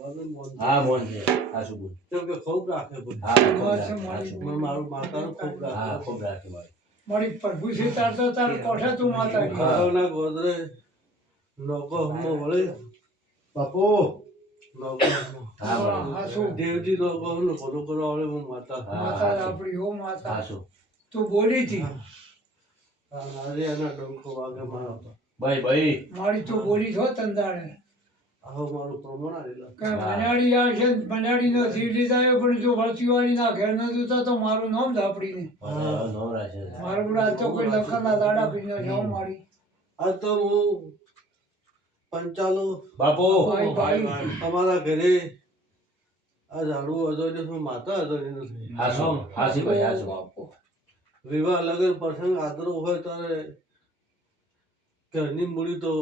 હા મોન છે હાસુ બોલ તો કે ખૂબ રાખે બોલ મારું માતાનું ખૂબ રાખે હા ખૂબ રાખે મારી મારી પ્રભુ છે તાર તો તાર કોઠા તું માતા ખાવાના ગોદરે લોકો હમો વળી બાપુ હાસુ દેવજી લોકો હમનો ભલો કરવા વળે હું માતા માતા આપણી હો માતા હાસુ તું બોલી હતી આજે એના ડંકો વાગે મારા ભાઈ મારી તું બોલી છો તંદાળે આવો મારું પ્રમાણ આવેલા કે મનાડી આવશે મનાડી નો સીટ લીધા પણ જો વળતીવાળી ના ઘેર ન જોતા તો મારું નામ ઝાપડીને નો રાખે મારું બુડા તો કોઈ લખનના દાડા પીને જાઉં મારી આ તો હું પંચાલો બાપુ ભાઈ અમારા ઘરે આ ઝાડુ અજોની હું માતા અજોની નથી હાસુ હાસી ભાઈ હાસુ બાપુ વિવાહ લગ્ન પ્રસંગ આદરો હોય ત્યારે ઘરની મૂડી તો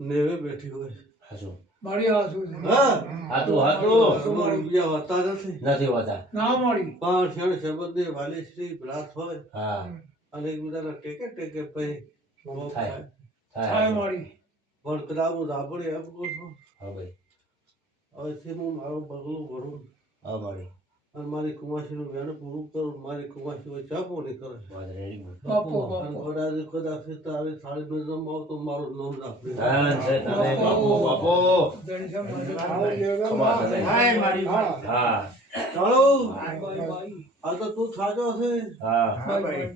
નેવે બેઠી હોય હાસુ મારી હાસુ છે હા હાતું આમાં રૂપિયા હોતા નથી નથી હોતા ના મળી પણ ક્ષણ શબ્દની વાલી શ્રી ભ્રાત હોય હા અને એકબીજાના ટેકે ટેકે પહી થાય થાય મળી વળકડા હું ધાબળી એમ કહું છું હા ભાઈ હવેથી હું મારું પગલું ભરું હા મારી અને મારી કુમાસીનું વેણ પૂરું કરું મારી કુમાસી હોય ચા પોણી કરે વાત રેડી બોલ બાપુ અને બાપુ કદાચ તારી થાળી મેં જમાવ તો મારું નામ રાખે ધન છે તને બાપુ બાપુ દર્શન મારી ખમા તને હા ચાલો ભાઈ ભાઈ આ તો તું થાજો છે હા ભાઈ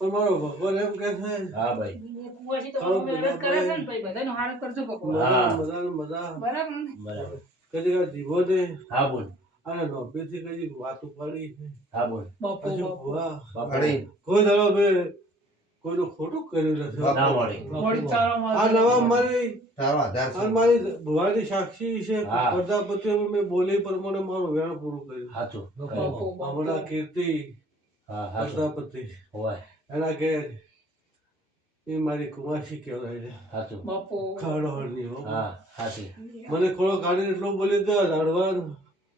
પણ મારો ભગવાન એમ કે છે હા ભાઈ મજા બરાબર કદી જીવો છે હા બોલ અને નોકરીથી કદી વાતો કરી છે હા બોલ બાપુ હજુ બાપુ ભુવા બાપુ કોઈ દાડો મેં કોઈનું ખોટું કર્યું નથી ના મળી મળી તારા આ માતા નવા મારી તારો આધાર આ મારી ભુવાની સાક્ષી છે હા. પ્રજાપતિ મેં બોલી પ્રમાણે મારું વેણ પૂરું કર્યું હાચું બાપુ હમણાં બાપુ કીર્તિ હા હાચું પ્રજાપતિ હોય એના કે એ મારી કુમાસી કહેવાય છે હાચું બાપુ ખાડોળની હો હા હાચી મને ખોળો કાઢીને એટલું બોલી દો હળવાન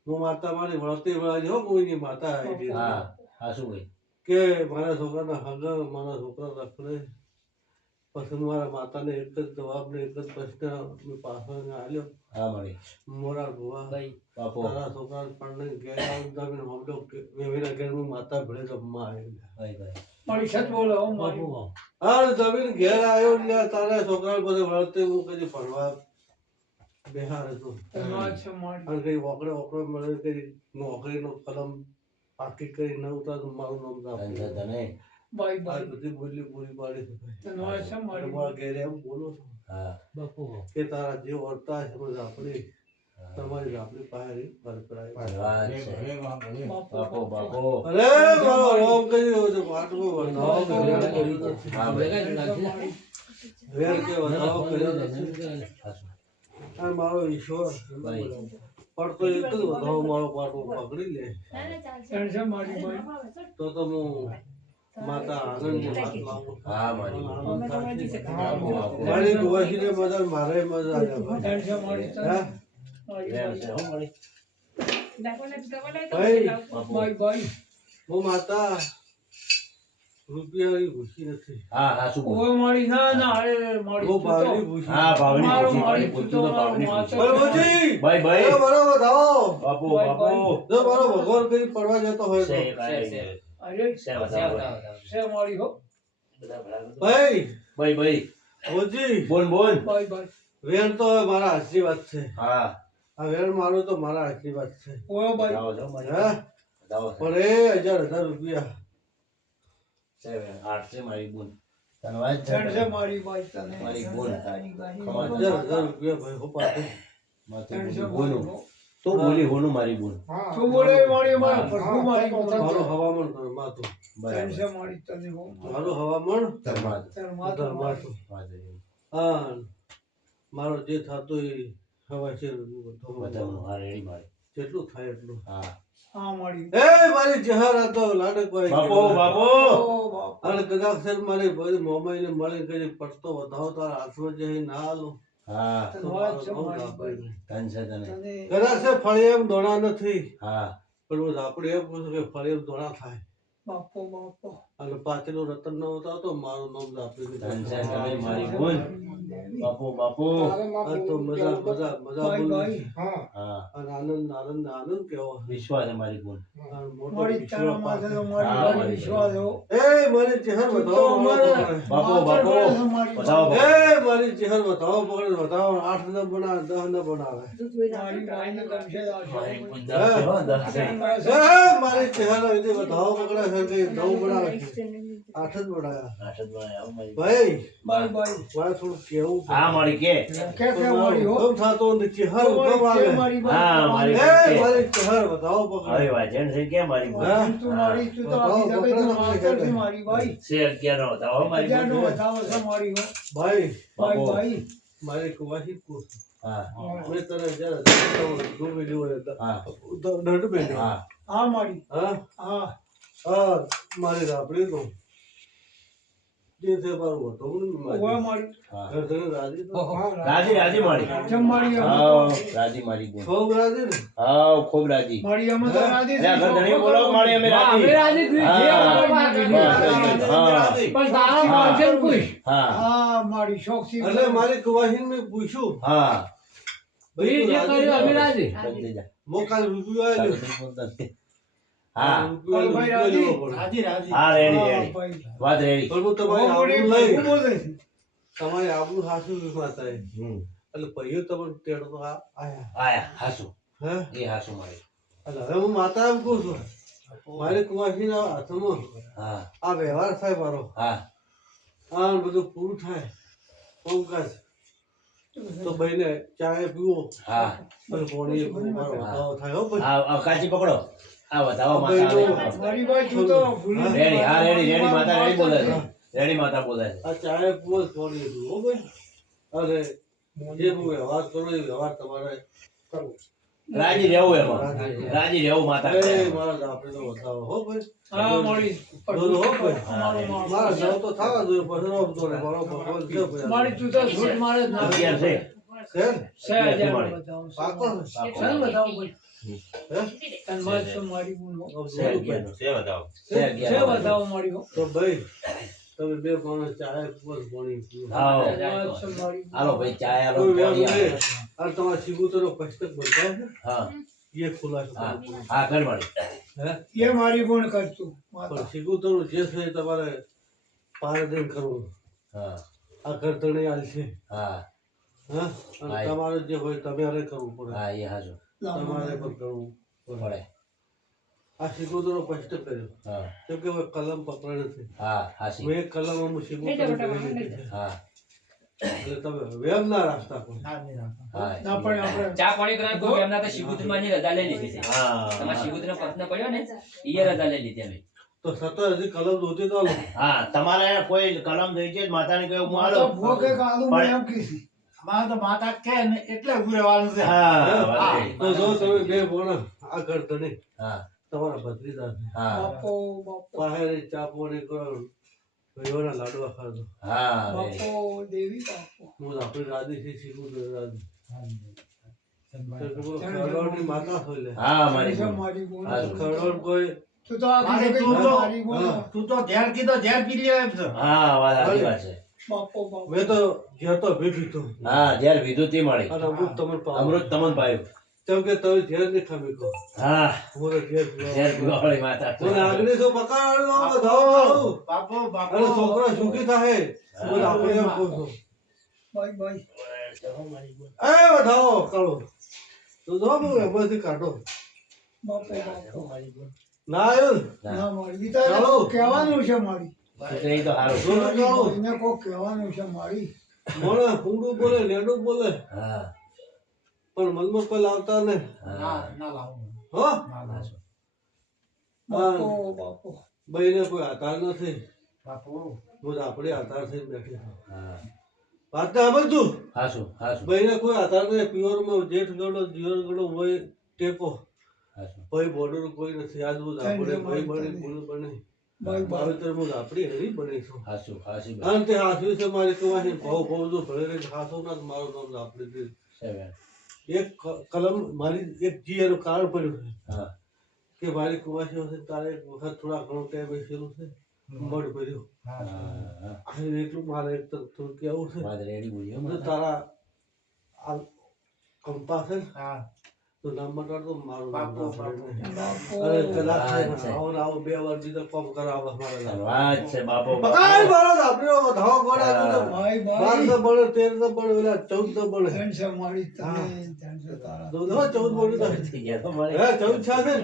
હું માતા મારી વળતી વળાજી હો કોઈની માતા આવી હા હાચું ભાઈ કે મારા છોકરાના હગર મારા છોકરા રખડે પછી મારા માતાને એક જ જવાબ ને એક જ પ્રશ્ન મેં પાછળ આલ્યો હા મળી મોરા ભુવા બાપુ તારા છોકરા પણ ઘેર આવું તમે હમડો વેવીના ઘેર હું માતા ભળે જમવા આવી ભાઈ ભાઈ મારી સત બોલો હો મારી હા જમીન ઘેર આવ્યો એટલે તારા છોકરા બધે વળતે હું કદી ભણવા બેહાર હતો ધન્યવાદ છે મારી અને કઈ ઓકડે મળે કઈ નોકરીનો કલમ પાકી કરી ન ઉતાર તો મારું નામ ધન છે રાખે તને બાય આ બાય બધી બોલી પૂરી પાડી શકાય ધન્યવાદ છે અને મારી મારા ઘેરે એમ બોલો છો હા કે તારા જે વર્તા છે બધા આપણી તમારી આપણી પાસે પરપરાય ધન્યવાદ છે બાપુ બાપુ અરે મારો રોમ કર્યો છે વાટમાં વધાવો કર્યો નથી હા ભાઈ વેર કે વધાવો કર્યો નથી હાચું આ મારો ઈશ્વર ભાઈ પણ તો એક જ વધાવો મારો પાટો પકડી લે ધન છે મારી ભાઈ તો હું માતા આનંદની વાત લાવું હા મારી આનંદ થાય છે. બાપુ બાપુ મારી કુવાસીને મજા ને મારે મજા આવે ધન છે મારી તને હા મારી પ્રેમ છે હો મળી ભાઈ બાપુ બાય બાય હું માતા રૂપિયાની ભૂસી નથી હા હાચું બોલ ઓય મારી ના ના અરે મારી હું તું ભાવની તો ભૂસી હા ભાવની મારું ખુશી મારી પાડી તું પૂછ્યું તો તો ભાવની મારું ખુશી બરોબરજી ભાઈ ભાઈ બરોબર ધાવો બાપુ ભાઈ, બાપુ જો મારો ભગવાન કઈ પડવા જતો હોય તો છે અરે છે મારી હો ભાઈ ભાઈ ભાઈ ઓજી બોલ બોલ બાય બાય વેણ તો હવે મારા આશીર્વાદ છે હા આ વેણ મારો તો મારા આશીર્વાદ છે ઓય બાય જાઓ જાઓ મારી હા જાઓ પણ એ 1000 રૂપિયા છે આઠ છે મારી બોલ ધન્યવાદ છે ધન છે મારી બાય તને મારી ધન બોલ. છે તારી બાઈ. ખમા. 1000 રૂપિયા ભાઈ હો પાટે મારી ધન છે બોલી મારી બોલું હો. તો બોલી હોનું મારી બોલ તું બોલે મારી મારી પ્રભુ મારી મારું હવામાન ધર્માતું ધન છે બરાબર મારી તને હો મારું હવામાન ધર્માદ ધર્માત્મા ધર્માતું હા મારો જે થતું એ હવા છે બધાનું હા રેડી મારી જેટલું થાય એટલું હા હા મારી એ મારી જહાર હતો લાડકભાઈ બાપુ બાપુ ઓ બાપ અને કદાચ છે મારી બધી મોમાઈને મળી કરી પડતો વધાવો તારા હાથમાં જઈ ના આલો હા તો ધન્યવાદ મારો છે નામ મારી ઝાપડી બાઈ. નહીં. ધન છે તને તને કદાચ છે ફળી એમ દોણા નથી હા પણ હું ઝાપડી એમ પૂછું કે ફળી એમ દોણા થાય બાપો બાપો અને પાછળનું રતન ન હોતા તો મારું નામ ઝાપડી ધન છે તમે મારી બોન બાપુ બાપુ આ તો મજા મજા મજા ભાઈ બોલી ભાઈ હા હા અને આનંદ આનંદ આનંદ કેવો વિશ્વાસ છે મારી બોન અને મોટો મારી વિશ્વ તારા માથે તો મારી હા, ભાઈ મારી વિશ્વાસ એવો એ મારી ચહેર તું તો બતાવો અમારે બાપુ, માથે બાપુ. પડે છે મારી બતાવો, ભાઈ. એ મારી ચહેર બતાવો પકડ બતાવો 8 ન બનાવે 10 ન બનાવે મારી ભાઈને ગમશે તો આ મારી છે. બોન 10 છે હો, 10 છે એ મારી ચહેર એ બતાવો પકડે છે કે 9 બનાવે છે 8 જ બનાવ્યા આશીર્વાદ આવો મારી બોન. ભાઈ બાય બાય મારે થોડું કેવું છે. હા મારી કે કે મારી હો ગમ થતો નથી ચહેર તો ગમ આવે કે મારી હા, મારી એ મારી ચહેર બતાવો પકડે હવે વાજણ છે કે મારી બોન હા. તું મારી તું તો આખી જગત નો માસ્ટર છે મારી ભાઈ છે 11 નો બતાવો મારી બોન. હજારનો વધાવો છે મારી હો ભાઈ ભાઈ બાપુ. ભાઈ મારી કુવાસી પૂછ હા મેં તને જ્યારે ડૂબી ગયો હા દંડ બેઠો હા હા મારી હા હા હા મારી રાપડી તો જે છે મારું હતું ઓવા મારી હા ઘર રાજી તો રાજી રાજી મારી જેમ મારી હા રાજી મારી બોન ખૂબ રાજી ને હા ખૂબ રાજી મારી અમે તો રાજી અરે આગળ ધણી બોલો મારી અમે રાજી પણ તારા માર્જન પૂછ હા હા મારી શોખ થી એટલે મારી કુવાહીને મેં પૂછ્યું હા ભાઈ તું રાજી? બંધ થઈ જા. મોકાલ રૂપિયો આવ્યો હા રૂપિયો ભાઈ લેવો રાજી? પડે. હા રેડી હા, રેડી ભાઈ. વાત રેડી પણ હું તમારી બહુ મોટી આબરૂ લઈ બહુ બોલે છે. તમારી આબરૂ હાસુ માતા હમ એટલે ભાઈઓ તમને તેડો તો આયા આયા હાસુ હે એ હાસુ મારી એટલે હવે હું માતા એમ કહું છું મારી કુવાસીના હાથમાં હા આ વ્યવહાર થાય મારો હા આ બધું પૂરું થાય કામકાજ તો ભાઈને ચાય પીવો હા અને પોણી પીવો મારો વધાવો થાય હો ભાઈ આ કાચી પકડો આ વધાવો માતા આવે. મારી ભાઈ તું તો ભૂલી ગઈ. રેડી હા રેડી રેડી માતા રેડી બોલે છે રેડી માતા બોલે છે આ ચાય પીવો જ પોણી પીવો હો ભાઈ અને જે હું વ્યવહાર કરું એ વ્યવહાર તમારે કરવો રાજી રહેવું એમાં રાજી રહેવું માતા એ કહે. મારા આપણે તો વધાવો હો ભાઈ હા મારી બોલો હો ભાઈ મારું મારું. મારા જાવ તો થવા જોઈએ પછી રોપતો ને મારો ભગવાન છે ભાઈ મારી તું તો છૂટ મારે જ ના. અગિયાર છે છે ને? છે હજારનો બતાવો. પાકો ને? ચાલ બતાવો ભાઈ. હે? તને વાત છે મારી બોલવો. છે અગિયારનો. છે છે અગિયારનો. બતાવો મારી હો. તો ભાઈ તમે બે માણસ ચાય પીવો ને પોણી પીવો હા વાત છે મારી હાલો ભાઈ ચા હાલો કોઈ વ્યાજ પાણી નહીં. હાલો. આ તમારા સિબુતરો પુસ્તક બંધાય છે હા એ ખુલાસો હા કરો. હા કર વાળી હે એ મારી બોન કરતું પણ સિબુતરો જે છે એ તમારે પારદર્શન કરવું હા આ કરતણી આલશે હા હા અને તમારે જે હોય તમારે કરવું પડે હા એ હાજો તમારે પણ કરવું પડે આ સિબુતરો પુસ્તક કર્યો હા કેમ કે હવે કલમ પકડે નથી હા હાસી મેં એક કલમ હું સિબુતરો કરી લીધી છે. હા એટલે તમે વેમ ના રાખતા કોઈ હા ના પણ આપણે ચા પાણી કરાય કોઈ એમના તો શિબુતમાની રજા લઈ લીધી છે હા તમારા શિબુતનો પ્રશ્ન પડ્યો ને એ રજા લઈ લીધી અમે તો સતત હજી કલમ જોતી તો લો. હા તમારે કોઈ કલમ થઈ છે માતાને કોઈ હું તો આલો ભોગે કાલું મેં એમ કીધી. હા વાત રેડી. તો જો તમે બે બોણા આ કરતણી હા તમારા ભત્રીજા છે હા બાપો બાપો બહાર ચા પાણી કરો ભાઈઓના લાડવા ખાધો હા રેડી. બાપો દેવી બાપો. હું આપણી રાજી થી શીખું તો રાજી તો કે બોલો, ખરડોળની માતા હોય લે હા મારી છે બોન. મારી બોન. હા, ખરડોળ કોઈ તું તો આખી જગત તું તો- મારી બોન. હા. તું તો ઝેર કીધો ઝેર પી લે એમ છે હા વાત સાચી વાત છે બાપો બાપો. મેં તો ઘેર તો ભી પીતો હા ઝેર પીધું તે મળી અને અમૃત તમને પાવ અમૃત તમને પાયું કેમ કે તમે ઝેર નહીં ખામી કહો હા હું તો ઝેર પીવા ઝેર પીવા વાળી માતા મને આગળ તો પકડ લો બધાઓ બાપો બાપો અને છોકરા સુખી થાય હું આપણે એમ કહું છું બાય બાય. એ બધાઓ કરો તો જો હું એમાંથી કાઢો બાપો બાપો. ના આવ્યો ને? ના મારી ગીતા ચાલો. કોક કહેવાનું છે મારી. એ તો સારું જોડું કાઢો એને કોક કહેવાનું છે મારી. મોણે ઊંડું બોલે લેડું બોલે હા પણ મનમાં કોઈ લાવતા ને હા હો બાપો બાપો. ભાઈને કોઈ આધાર નથી બાપુ હું આપણે આધાર થઈને બેઠી છું હા વાત ને સમજતું હાસુ હાસુ ભાઈને કોઈ આધાર નથી પ્યોરમાં જેઠ ગણો જીવન ગણો હોય ટેકો હાસુ ભાઈ બોર્ડર કોઈ નથી આજ હું આપણે ભાઈ બની ભૂલ બની બાય બાય. માવતર હું આપણી હરી બની છું હાસુ હાસી અને તે હાથવી છે મારી કુવાસી ભાવ ભાવ જો ભલે રહી હાથો ના મારું નામ આપણી દે સેવન એક કલમ મારી એક જી એનું કારણ પડ્યું છે હા કે મારી કુવાસી હશે તારે એક વખત થોડા ઘણો ટાઈમ બેસેલું છે મઢ ભર્યું એટલું મારે એક તો થોડું કેવું છે વાત રેડી બોલ્યો તો તારા આ કંપા છે ને, તો નામ મટાડતો મારું નામ ના પડે નહીં. અરે કદાચ છે ને, આવો ને આવો 2 વાર જીતો કોમ કરાવવા મારે લાગે. વાત છે બાપો પકાય મારો ધાબળો ધાવો ગોળા તો ભાઈ 12 બળે 13 બળે ઓલા 14 બળે ધનસે મારી તને ધનસે તારા દો 14 બળે તો થઈ ગયા તો મળે. હે 14 છે ને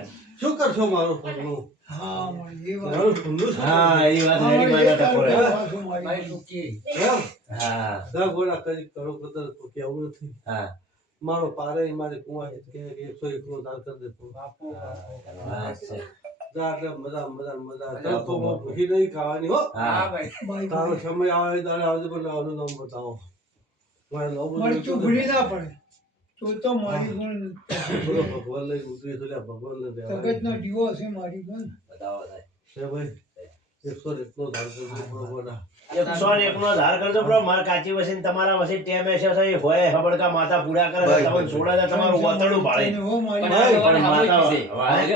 શું કરશો મારું પગનું હા મારી એ વાત મારું ઠુંડું છે હા એ વાત રેડી મારા ટકોરે. એમ હા દા ગોળા કરી કરો કદર તો કેવું નથી હા મારો પારે મારી કુંવારી કે 101 દાલ કરી દેતો વાત છે. જા એટલે મજા મજા મજા ચાલ તો હું ભૂખી નહીં ખાવાની હો હા તારો સમય આવે ત્યારે આવજો પણ આવનું નામ બતાવો મારે લોબુ મારી ચૂંટણી ના પડે તું તો મારી પણ બોલો ભગવાન લઈ ઉતરી તો લ્યા ભગવાન ને દેવા તગતનો દીવો છે મારી પણ બતાવો સાહેબ. હે ભાઈ 101 ધાર કરી દેતો બોડા 101 નો ધાર કરજો બ્રો. માર કાચી વસીને તમારા વસી ટેમ એસે છે હોય હબડકા માથા પૂરા કરે છે. તમને છોડા દે તમારું વાતડું ભાળે. તને હો મારી પણ આ લોકોને સમજ્યું છે.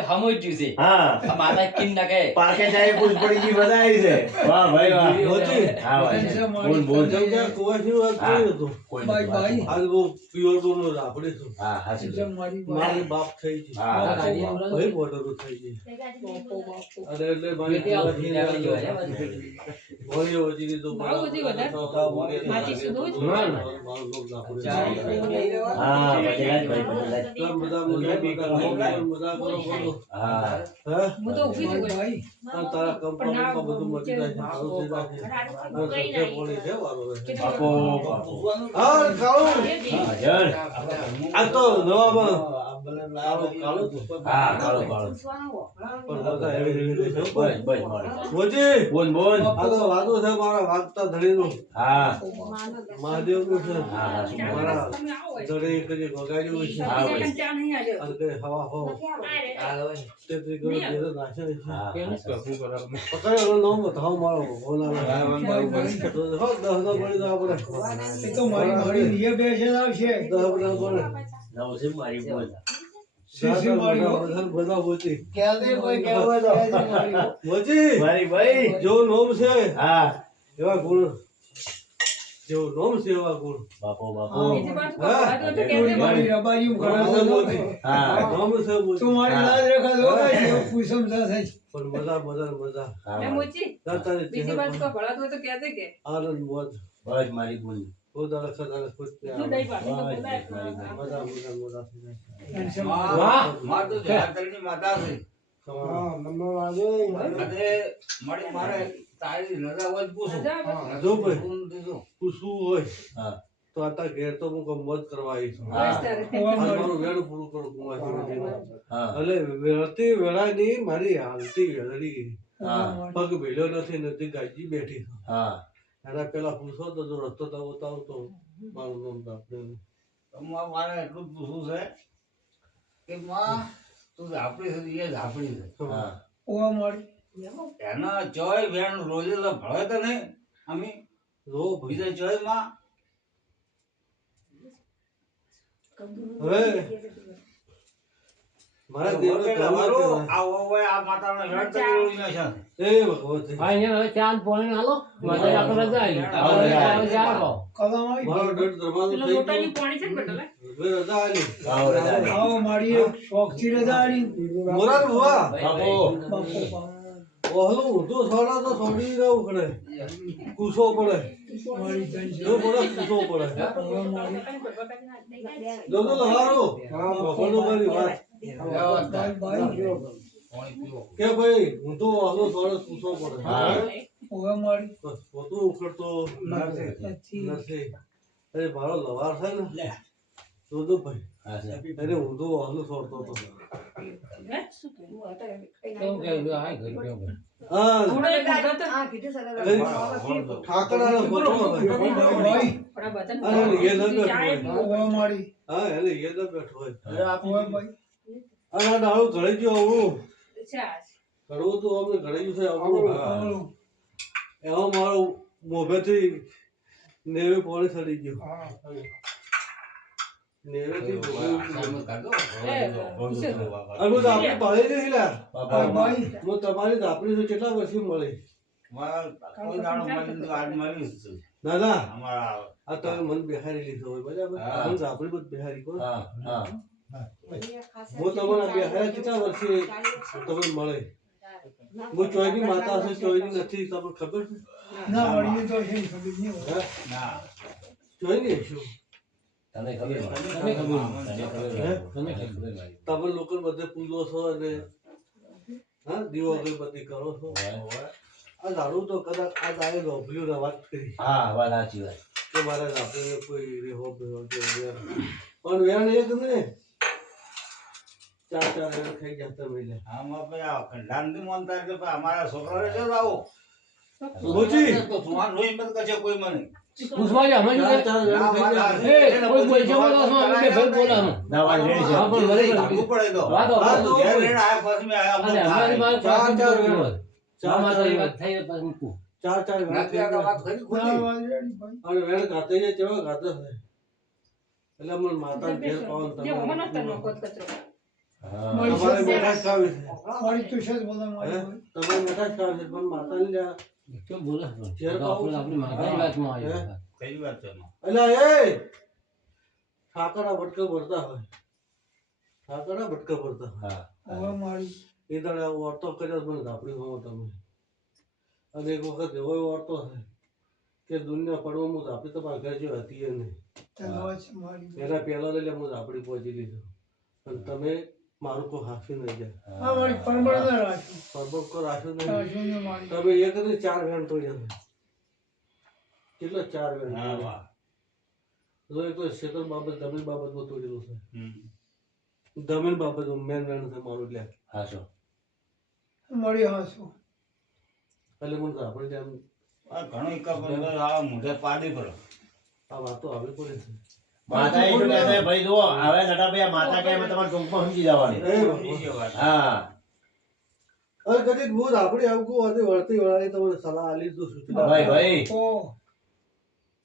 સમજ્યું છે. હા આ માતા કિમ ના કહે પાકે જાય પૂછ પડી ગઈ બધાઈ છે. વાહ ભાઈ વાહ. હોતી હા ભાઈ ધનસે બોલ મારી બોલ. જેમ કે કુવાસી વાત કરી હતો કોઈ ભાઈ નથી ભાઈ આજ બહુ પ્યોર નું રાખડી છું હા હાચી ધનસે મારી મારી બાપ થઈ ગઈ હા હાચી. ભાઈ બોર્ડર થઈ ગઈ બાપો બાપો અરે એટલે મારી કુવાસી ને બોલ્યો વજી તો ભાવ વધી વધારે? માટી સુધો જ? મારું નામ રાખડી હા બજેલા જ ભાઈ બજેલા જ. બધા મજા કરો બોલો હા હે હું તો ઊભી છું કોઈ. ભાઈ આ તારા કંપનીમાં બધું મટી જાય છે સારું થઈ જાય છે સત્ય પોણી છે વારો રહે. બાપો બાપો. હા કાળું હાજર. આ તો નવામાં કાળું હતું. હા કાળો કાળો. પણ બધા એવી રીતે છે હો. બસ બસ મળે. મોજી બોલ બોલ. આ તો વાદો છે મારા વાગતા ધણીનું હા મહાદેવનું છે હા હા શું બોલે? મારા ધણી કરી વગાડ્યું છે હા ભાઈ. ચા નહીં આલ્યો. અને કે હવા હો તેત્રી કરો જેને નાખે છે હા પકડેલો નામ બતાવો મારો ભોલાના હો 10 બળી તો આપણે એ તો મારી મારી લીએ બે છે આવશે 10 બળી પડે નવસી મારી બોલ. સીસી મારી હો. બધા મોતી ક્યારે કોઈ કહેવા દો મોતી મારી ભાઈ. જો નોમ છે હા એવા ગુણ જેવું નોમ છે એવા ગુણ બાપો બાપો. બીજી બાજુ ભગવાન તો કેમ તું મારી રબાજી નોમ છે મોતી હા નોમ છે મોતી તું મારી લાજ રેખા જો એવું પૂછમ થાય પણ મજા મજા મજા હા મેં ભાઈ. મોચી દાતાની બીજી બાજુ કો ભળાતો હોય તો કહેજે કે આનંદ મોજ બસ મારી બોલ. ખોદા સદા ખુશ તું દહીં ભાભી તો બસ, બોલાય. બસ, મારી મજા મજા મજા થઈ જાય ધનસે માર તો જહાતરની માતા છે હા નંબર વાગે આજે મારે તારી રજા હોય તો પૂછું રજા જો ભાઈ ફોન દીધો તું શું હોય હા તો આતા ઘેર તો હું મોજ કરવા આવીશ બસ હા તારે. આજ મારું વેણ પૂરું કરું કુમારજી હા એટલે વેળતી વેળાની મારી હાલતી વેળડી હા પગ ભેલ્યો નથી નથી ગાજી બેઠી હા એના પેલા પૂછો તો જો રસ્તો તો બતાવો તો મારું નામ આપણે તો મારે એટલું જ પૂછવું છે કે માં તું ઝાપડી છે એ ઝાપડી છે હા ઓવા મારી એના ચોય વેણ રોજે તો ભળે તો નહીં અમે રો ભાઈ બીજા ચોય માં હવે મારા દેવને અમારું કહેવાય આ હોય આ માતાનો વેણ તો એવું ન છે એ ભગવતી કદમ આવી મારો ડર દરવાજો પેલો થઈ લોટાની ગયો પાણી છે ને બેટા લે. હવે રજા આલી આવો રજા દે. આવો મારી એક શોખથી રજા આલી મોરાર ભુવા બાપો બાપો બાપો ઓહલું ઊંધું સોડા તો સોડી ના ઉખડે કૂસો પડે મારી ધનસે જો પડે કૂસો પડે ઓવા મારી જો તો લહારો હા ભગવાનનો મારી વાત ભાઈ પાણી પીવો કે ભાઈ ઊંધું ઓહલું સોડે કૂસો પડે હા. ઓવા મારી બસ પોતું ઉખડતો નથી નથી અરે મારો લવાર છે ને જોજો ભાઈ હા સાહેબ. એને ઊંધું ઓહલું સોડતો હતો હે? શું થયું? હા થોડો એક ઊંધો તો. ઠાકરાનો છોકરો ભાઈ ભાઈ પણ આ બધાને અરે, એ ન બેઠો ચા એ હોય. પીવો. ઓવા મારી હા એને એ તો બેઠો હોય ઓવા ભાઈ અને આ ડાળું ઘડી ગયું આવડું ચા. ઘડવું તો અમને ઘડી ગયું છે આવડું ઓલું એમાં મારું મોભેથી નેવે પોણી સડી ગયું નેવેથી મોભે સામે કાઢો અને હું ઝાપડી ભળે નહીં લ્યા. ભાઈ ભાઈ હું તમારી ઝાપડી છું કેટલા વર્ષથી મળી? કોઈ દાડો મળી તો આજ મળી જ છે. ના ના અમારા આ તમે મને બેહારી લીધો હોય બરાબર. હા. મને ઝાપડી બધ બેહારી કહો. હા હા હું તમારા બેહાર્યા કેટલા વર્ષે તમને મળે? હું ચોયની માતા છું, ચોયની નથી, તમને ખબર છે? ના મળીએ તો છે ખબર નહીં હોય. હે? ના ચોયની શું? તને ખબર હોય. હે? તને ખબર હોય. તમે લોકો બધે પૂજો છો અને હા દીવો અગરબત્તી કરો છો. આ દારૂ તો કદાચ આ દાડે લોભલ્યું વાત કરી હા વાત સાચી વાત. કે મારા આપણે કોઈ રેહો બેહો કે વેર. પણ વેર એક ને ચાર ચાર વેર ખાઈ જતા મહિલા. આમાં ભાઈ આ ખંડાનથી માનતા કે ભાઈ અમારા છોકરાને જો લાવો બોજી. તો સુવાન રોઈ મત કરશે કોઈ મને પૂછવાજો અમે ચાર ચાર વેર ના, ખાઈ વાત જતા. આ છે. એ કોઈ બોલશે બોલો છો અમે કે ભાઈ બોલા હું. ના વાત રેડી છે. હા, પણ વળી લાગવું પડે તો વાત હા, તો ઘેર રહીને આયા પછી મેં આયા અને અમુક અમારી થાય. પાસે ચાર ચાર ચાર વેર. ચાર મામા ચાર તારી વેર. વાત થઈ પછી મૂકું. ચાર ચાર વેર નથી ખાઈ આ વાત જતા. ખરી ખોટી? ના વાત રેડી ભાઈ. અને વેર ગાતે છે કેવા ગાતે છે એટલે મને માતા ઘેર પાવન જે મમનો તનો તમે કોત કચરો હા તમારે મીઠાઈ ખાવી છે. મારી તો છે જ બોલા મારી હે? ભાઈ. તમારે મીઠાઈ ખાવી છે પણ માતાને લ્યા કેમ બોલે ઘેર પાવું છે. આપણી માતાની વાતમાં હે? આવ્યો. કઈ વાત છે એમાં? અલા એ ઠાકરા ભટકા ભરતા હોય ઠાકરા ભટકા ભરતા હોય હા હવે મારી એ દાડે ઓરતો કર્યો મને ધાપડી હોવો તમે અને એક વખત એવો ઓરતો છે કે દુનિયા પડવા હું ધાપડી તમારા ઘર જેવી હતી એ નહીં ધન્યવાદ છે મારી ભાઈ. એના પહેલા લઈ હું ધાપડી પહોંચી દીધો અને તમે મારું કોઈ હાંસી નહીં જાય હા મારી પરમળ ના રાખ્યું. પરબક કો રાખ્યું નહીં રાખ્યું ને મારી તમે એક ને ચાર વેણ તોડ્યા છે કેટલો ચાર વેણ હા, તોડ્યા? વાહ. જો એક તો શેતર બાબત જમીન બાબતમાં તોડેલું છે હમ. જમીન બાબત મેન વેણ છે મારું લ્યા હા શું મળી હાશું. એટલે મને ધાપડી ત્યાં આ ઘણો એકા બંધ આ મોઢે પાડી પડે આ વાતો આવી પડે છે માતા એ શું કહે છે, ભાઈ જુઓ હવે નટાભાઈ આ માતા કે અમે તમારે ટૂંકમાં સમજી જવાની. ઈ છે વાત. હા અરે કદી હું ધાપડી આવું કહું અને વળતી વળાની તમને સલાહ આલી દઉં સૂચના ભાઈ ભાઈ બાપો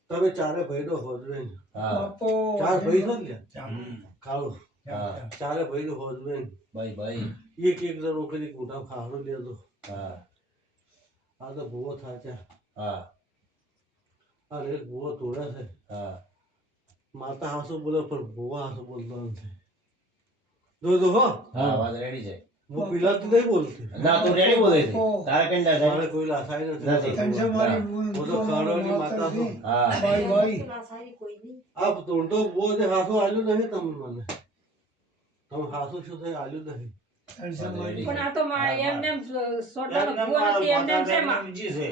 તમે ચારે ભાઈનો હોજવે ને. હા બાપો ચાર ભાઈ છો ને લ્યા? હમ. કાળું હા ચારે ભાઈનો હોજવે ને. ભાઈ ભાઈ એક એક જણ ઓકરી ગુંઠા ખાહરો લેતો હા આ તો ભૂવો થાય છે હા અને એક ભૂવો તોડે છે હા માતા હાસુ બોલે પણ ભૂવો હાસુ બોલતો નથી જોજો હો હા વાત રેડી છે. હું પીલાતી નહીં બોલતી ના તું રેડી બોલે છે તારે કઈ ના થાય. મારે કોઈ લાસાઈ નથી. નથી ટેન્શન મારી હું તો ખાડોની માતા છું હા ભાઈ ભાઈ આ તોડતો ભૂવો જે હાસુ આલ્યું નહીં તમે મને તમે હાસુ શું થઈ આલ્યું નહીં ટેન્શન મારી પણ આ તો એમને સોટાનો એમને ભૂવો નથી એમને એમ છે માતા માં. ઊંચી છે.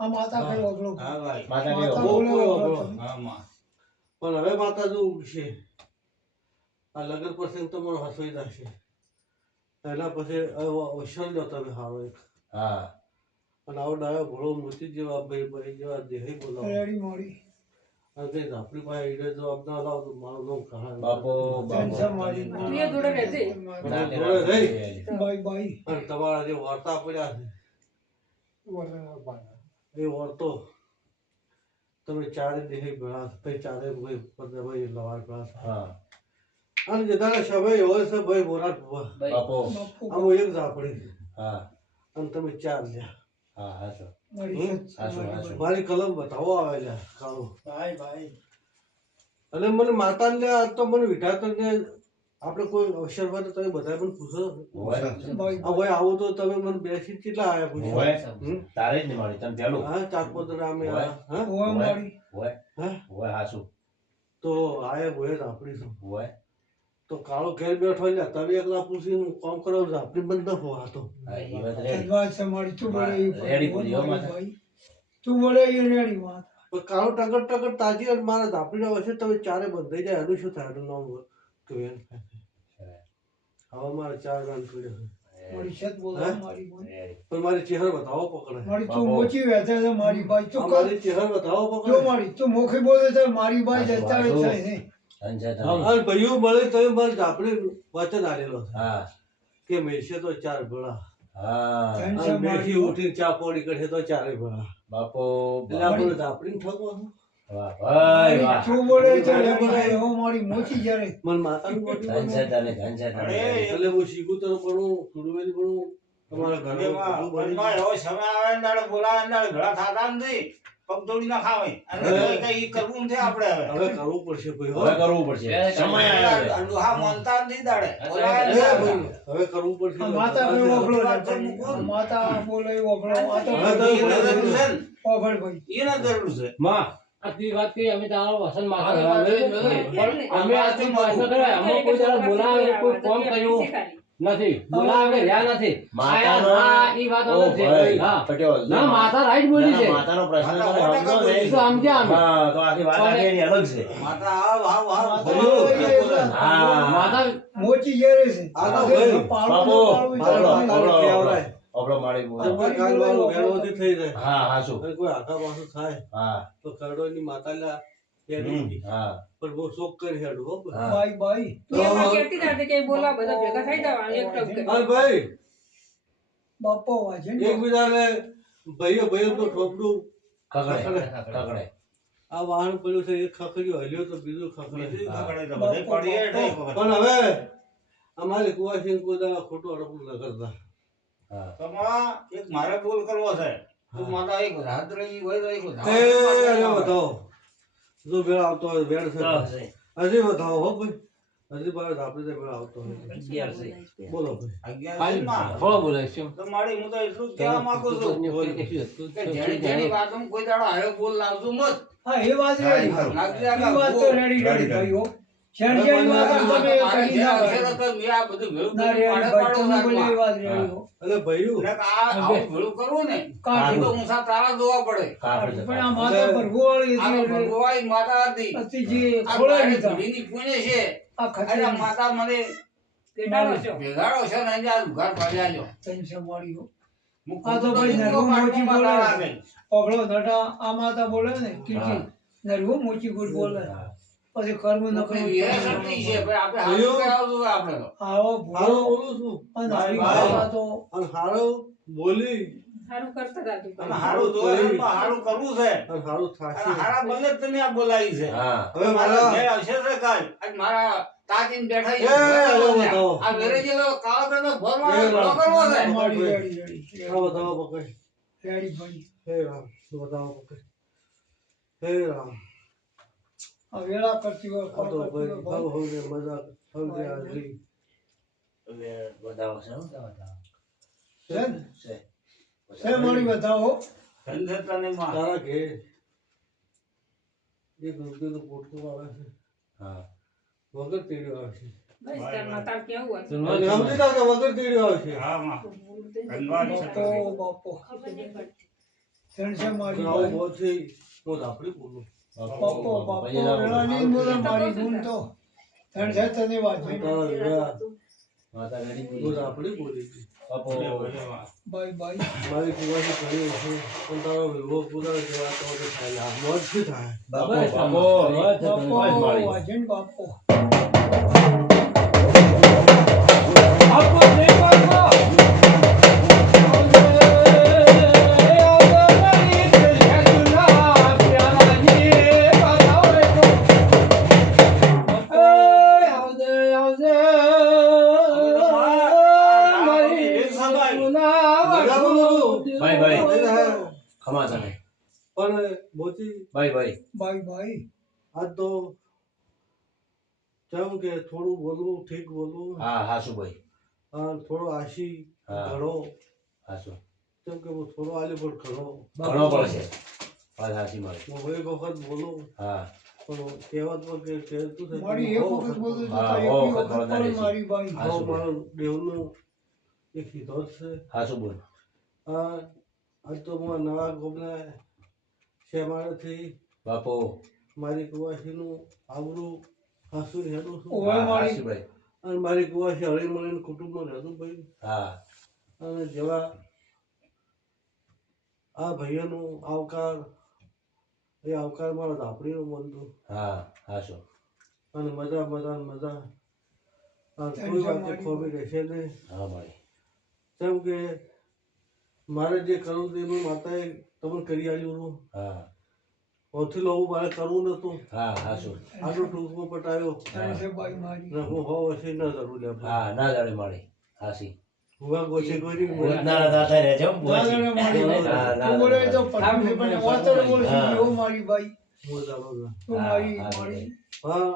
આ માતા કઈ ઓગળો હા ભાઈ. માતા માતા કેવો? બહુ બોલે કોઈ ઓગળો ઓગળો. તમે. હા માં. પણ હવે માતા જો ઉગશે આ લગ્ન પ્રસંગ તમારો હસવાઈ જશે એના પછી અવસર લો તમે હારો એક હા અને આવો ડાયો ઘોડો મોતી જેવા ભાઈ ભાઈ જેવા દેહી બોલાવો રેડી મારી અને કઈ આપણી પાસે એને જવાબ ના લાવો તો મારું નામ કહાય બાપો ટેન્શન બાપો મારી તું એ જોડે રહેજે. ના તે જોડે રહી. ભાઈ ભાઈ અને તમારા જે વાર્તા પડ્યા છે એ વાર્તો તમે ચારે દેહી ભેળા છો ભાઈ ચારે ભાઈ ભાઈ લવાડ ભેળા છો હા અને જેતાના સમય હોય છે ભાઈ મોરાટ ભુવા બાપો બાપુ આમ એક ઝાપડી હા અને તમે ચાર લ્યા હા હા શું મારી હાશું હાશું મારી કલમ બતાવો આવે લ્યા કાળો ભાઈ ભાઈ અને મને માતાને લ્યા આજ તો મને વિઠાતર ને આપણે કોઈ અવસર હોય તો તમે બધા મને પૂછો હોય ભાઈ આ ભાઈ આવું તો તમે મને બેસી કેટલા આયા પૂછો હોય. હમ? તારે જ ને મારી તમે પેલું હા ચાર પાંચ જણા અમે હોય. આયા. હા ઓવા મારી હોય હા હોય હાશું તો આયા હોય આપણી શું હોય તો કાળો ઘેર બેઠો લ્યા તમે એકલા પૂછી હું કામ કરાવું છું આપણી બંધ ન હોવા તો હા એ વાત રેડી ધન્યવાદ છે મારી તું બોલે એ રેડી ભાઈ. બોલી, હો માતા. ભાઈ તું બોલે એ રેડી વાત પણ કાળો ટગર ટગર તાજી અને મારા ધાપડીના વચ્ચે તમે ચારે બંધાઈ જાય એનું શું થાય એનું નામ તો વેણ થાય હવે મારે ચાર વેણ પડ્યો છે મારી છત બોલે હે? મારી બોલ રેડી પણ મારી ચહેરો બતાવો પકડે મારી તું મોચી વેચે છે મારી ભાઈ આ તું કર મારી ચહેરો બતાવો જો પકડે મારી તું મોખી બોલે છે મારી ભાઈ હાચું, જતા હાચું. છે ને અંજા તમે અને ભાઈઓ મળે તમે મારી ધાપડી વચન આલેલો છે હા કે મેળશે તો ચાર ભેળા હા ધન છે અને મારી બેઠી ઉઠીને ચા પોડી કરશે તો ચારે ભેળા બાપો એટલે આપણે ધાપડીને ઠગો છો વાહ ભાઈ વાહ શું બોલે છે એવો મારી મોચી જ્યારે મને માતાનું મોઢું ધન છે તને અરે, એટલે હું શીખું તો ભણું થોડું ભણું તમારા ઘરે બધું ભણી મનમાં એવો સમય આવે ને દાડે બોલાવે ને દાડે ઘડા થાતા નથી. પગ તોડી ના ખાવે. અને કોઈ કઈ ઈ કરવું નથી આપણે હવે. હવે કરવું પડશે ભાઈ હો. હવે કરવું પડશે સમય આવ્યો છે. આ ડોહા માનતા નથી દાડે. બોલાવે એ ને દાડે. ભાઈ, હવે કરવું પડશે આ માતા ભાઈ ઓફળો માતા બોલે ઓફળો આ તો હવે તો ઈને જરૂર છે ને. ઓફળ ભાઈ ઈને જરૂર છે. માં આટલી વાત કરી અમે તમારો વસંત માથા મારી ધરાવે વાત પણ અમે આટલી પ્રશ્ન કર્યા અમે કોઈ દાડો બોલાવે કોઈ ફોન કર્યું નથી બોલાવે રહ્યા નથી માતાનો હા ઈ વાત ઓ અલગ છે ભાઈ, હા પટેલ ના માતા રાઈટ બોલી છે માતાનો પ્રશ્ન માતા તમે સમજો ને. એ તો સમજ્યા અમે હા તો આખી વાત આખી એની અલગ છે માતા આવ આવ આવ માતા બોલો. હા માતા મોચી જ્યારે છે આ તો ભાઈ, બાપુ મારા આપણો માતાને કહેવડાય. આપણો માળી બોલ. કોઈ કાલ વાળું વેણોથી થઈ જાય હા હા શું અને કોઈ આઘા પાછું થાય હા તો કરડોની માતા લા બેઠી હતી. હા પણ બહુ શોખ કરી હેડું હો ભાઈ. હા બાઈ બાઈ કહેતી હતી કે બોલા બધા ભેગા થઈ જવા એક ટપ કરી. અને ભાઈ બાપો વાજે ને એકબીજાને ભાઈઓ ભાઈઓ તો ઠોકડું ખગડે ખગડે આ વાહન પડ્યું છે એક ખખડ્યું હલ્યો તો બીજું ખખડે બીજું ખબર તો બધે પડીએ નહીં ખબર. પણ હવે અમારે કુવાસી કોઈ દાડા ખોટું અડકું ન કરતા હા તમારા એક મારે બોલ કરવો છે. તો માતા એક રાત રહી હોય તો એક રાત એ અરે બતાવો જો વેળ આવતો હોય વેળ છે હજી બતાવો હો ભાઈ હજી બાર આપણે તો વેળ આવતો હોય બોલો ભાઈ અગિયાર માં. થોડો બોલાય છે તો મારી હું તો એટલું જ કહેવા માંગુ છું કે જેની જેની વાતમાં કોઈ દાડો આવ્યો બોલ લાવજો મત. હા એ વાત રેડી લાગજે એ આગળ વાત તો બોલ. રેડી રેડી ભાઈઓ શેરજેની વાત તમે મારે કરી ઘેર ના આવશે પાડી. તો મેં આ બધું ભેળું ના કરીને રેડી પાડે ભાઈ પાડો તમે બોલી એ સાંજમાં. વાત રેડી હો અને ભાઈઓ એટલે કે આ આવું ભેળું કરવું ને કાઢી તો ઊંસા તારા જોવા પડે. કાપડ પણ આ માતા પર ગોળી આ હતી એટલે ભગવાઈ માતા હતી. અતિ જે આ ખોળાઈ મારી દીધા પેઢીની પુણ્ય છે. આ એટલે ખતી માતા મને પેટાળો છો. ભેગાડો છે ને આજે આ ઘર ફર્યા છો. તૈનસે વાળી હો હું આ તો ભાઈ ખોટું નરવું પાટમાં મોચી માતા બોલે લાગે. પગલો નટા આ માતા બોલે ને કીધી નરવું મોચી ગુડ બોલે પછી કર્મ ન આપણી કર્યું વિરાસતની છે ભાઈ. આપણે હાથું કરાવવું જોઈએ આપણે તો. આવો હારો ભૂલો બોલું છું અને હરી ભાઈ. બાબા તો અને હારો બોલી સારું કરતા હતા તું. અને હારું જોવે છે, પણ હારું કરવું છે. અને હારું અને થાશે હારા બદલે જ તમે આ બોલાવી છે. હા હવે મારા મારા ઘેર આવશે છે કાલ. આજ મારા તાતીને બેઠા છે. એ, હવે બતાવો. આ વેરે જેલો કાળો પેલો ભરવાનો એ, ભલો કરવો છે. મારી રેડી રેડી આ બતાવો પકડ રેડી ભાઈ હે રામ બતાવો પકડ હે રામ આ વેળા કરતી હોય આ તો કોણ કરતી ભાઈ હોય હવ હવને મજા હવને હાજરી હવે બતાવો છે હો. છે ને? છે છે મારી બતાવો ધંધે તને માં. તારા ઘેર એક રૂપિયાનું પોટકું આવે છે હા વગર તેડ્યો આવે છે બસ તારમાં તાર કેવું હતું? અને સમજી તા કે વગર તેડ્યો આવે છે હા માં. ધન્યવાદ છે બાપો તમને. બાપો ખબર નહીં પડતી. છે મારી આવું ભાઈ બહુ છે હું ધાપડી બોલું બાપો બાપો વેળા નહીં બોલે મારી ગુણ તો છે તને વાંચી તારા વેળા માતા રેડી હું બોલી ધાપડી બોલી હતી બાપો બાય બાય મારી કુવાથી કરી છે પણ તારો વિવો પૂરા જેવા તો હવે થાય આ મોજ શું થાય બાપો બસ, બાપો બસ, બાપો બસ માળી. વાંચી ને બાપો આપો દેવાનો ભાઈ ભાઈ ખમા તને પણ મોતી ભાઈ ભાઈ બાય બાય આજ તો કેમ કે થોડું બોલવું ઠીક બોલવું હા હાસુ ભાઈ થોડો આશી હા. ઘણો હાસુ કેમ કે હું થોડો આલી પણ ઘણો ઘણો પડશે વાત હાસી મારી હું એક વખત બોલું હા પણ કહેવતમાં કે કહેતું છે મારી એક વખત બોલું તો હા, એક બહુ વખત વખત પણ વધારે મારી બાઈ હા. આવો મારો દેવનો એક સિદ્ધાંત છે હાસુ બોલ આજ તો હું નવા ગોમને શેમાળેથી બાપો મારી કુવાસીનું આવડું હાસું હેડું છું ઓવે હા, મારી હાસુ ભાઈ અને મારી કુવાસી હળી મળીને કુટુંબમાં રહેતું ભાઈ હા અને જેવા આ ભાઈઓનું આવકાર એ આવકાર મારા ધાપડીનું બનતું હા હાસુ અને મજા મજા ને મજા કોઈ વાતે ખોબી રહેશે નહીં હા ભાઈ કેમ કે મારે જે કરવું તેનું માતાએ તમને કરી આવ્યું હતું હા ઓથી લોવું મારે કરવું નતું હા હાશું આટલું ટૂંકમાં પટાયો અને છે બાઈ મારી ને હું હો વચ્ચે ન જરૂર લે હા ના દાડે મળી હાસી હુવા ગોચે કોઈ ભૂતનારા દાતા રહે છે હો, ભુવાજી. દાદાને મારી બાઈ. હા, ના, તું બોલે ના, તો પટલું પણ વાતડ બોલશે હા. એવો મારી બાઈ મોજા મોજા તું હા, મારી હા, મારી હા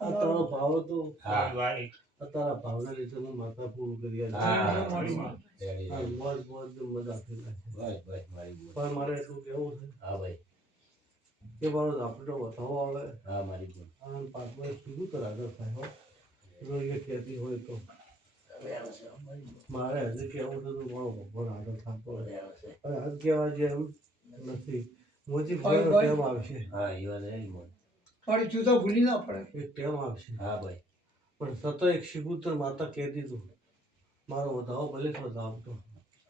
આ તારો ભાવ તો હા આ તારા ભાવને લીધે હું માતા પૂરું કરી આલી. હા મારી રેડી, હા, રેડી. મોજ મોજ ને મજા થઈ જાય બસ બસ મારી બોલ પણ મારે એટલું કેવું છે હા ભાઈ કે મારો ઝાપટો વધાવો આવે હા મારી બોલ અને પાછળ કીધું તો આગળ થાય હો જો એ કહેતી હોય તો મારે હજી કેવું છે તો મારો ભગવાન આગળ થતો હોય હવે આજ કહેવા જેમ નથી મોજી ભાઈ, ફોન ભાઈ. ટેમ આવશે હા એ વાત રેડી બોલ મારી જૂતો ભૂલી ના પડે એક ટેમ આવશે હા ભાઈ પણ સતત એક શિબુતર માતા કહેતી હતું મારો વધાવો ભલે વધાવતો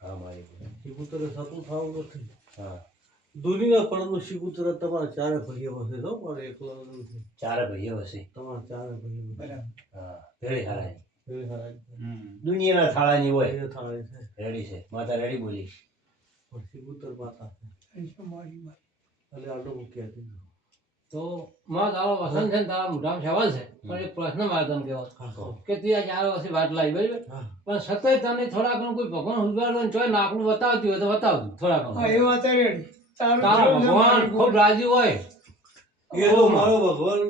હા મારી બોલ શિબુતરે સતું થવું નથી હા દુનિયા પરનું શિબુતર તમારા ચારે ભાઈઓ હશે તો મારે એકલો નથી ચારે ભાઈઓ હશે તમારા ચારે ભાઈઓ હા રેડી હારાય એ હારા દુનિયાના થાળાની હોય ભાઈઓ થાય છે રેડી છે માતા રેડી બોલી પણ શિબુતર માતા છે અને છે મારી બાઈ એટલે આટલું હું કહેતી હતું તો માં તારો વસંત છે ને તારા મોઢામાં સવાલ છે પણ એક પ્રશ્ન મારે તને કહેવો હા હા કે તું આ 4 વર્ષથી વાત લાવી બરાબર હા પણ સતત તને થોડા ઘણું કોઈ ભગવાન ઉજવાડો ને ચોય નાકનું બતાવતી હોય તો બતાવતું થોડા હા ઘણું એ વાત રેડી તારું તારા જેવું છે ભગવાન મારી ખૂબ બોલ. રાજી હોય એ તો મારો ભગવાન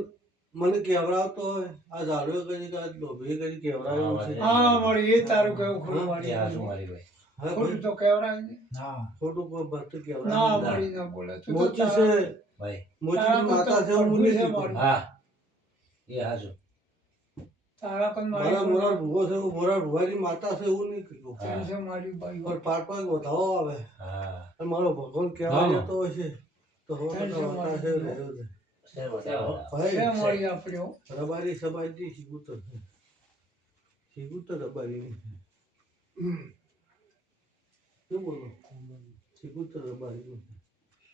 મને કેવડાવતો હોય આ ઝાડવે કરી કે આ લોભીએ કરી કેવડાવ્યું છે હા મારી એ તારું કેવું ખરું હા, મારી એ હાશું બાઈ. મારી ભાઈ હા ખોટું ભાઈ તો કહેવરાય ને ખોટું કોઈ ભક્ત ના કેવડાવ્યું મારી ના બોલે તું તો મોચી છે તારા ભાઈ મોચીની માતા છે હું પ્રભુ છે નહીં મારું. હા એ હાશું તારા પણ મારા મારી મોરા ભૂવો છે હું મોરા ભૂવાની માતા છે એવું નહીં કીધું બોલ છે મારી બાઈ પણ પાટ પાટ વધાવો આવે હા અને મારો ભગવાન કહેવા હા. જતો હશે તો હો ટકા વાતા છે રહ્યો છે છે વધાવો. છે ભાઈ મારી આપણે હો. રબારી સમાજની શિગુતર છે શિગુતર રબારી નહીં શું બોલો શિગુતર રબારી નહીં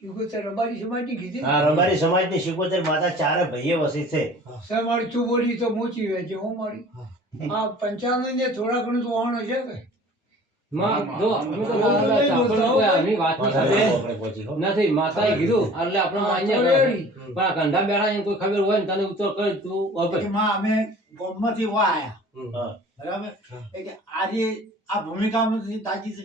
ઈ કોઈ તે રબારી સમાજની કીધી ને? હા રબારી સમાજની શિકોતેર માતા ચારે ભાઈએ વસી છે છે મારી તું બોલી તો મોચી વેચે હો મારી હા. આ 95 ને થોડા ઘણું તો વાહણ હશે કે માં જો અમે તો હા, બહુ બધા નહીં ચાપડ બોલતા હો કોઈ ભાઈ. આની વાત નહીં માતા કરે. આપણે પહોંચી હો નથી માતાએ કીધું એટલે આપણે હા, માન્ય તો કરે. રેડી. પણ આ કંઢા બેઠા એને કોઈ ખબર હોય ને તને ઉત્તર કરે તું હવે અમે ગામમાંથી વા આયા હમ. હા. બરાબર એટલે આજે આ ભૂમિકામાં તાજી છે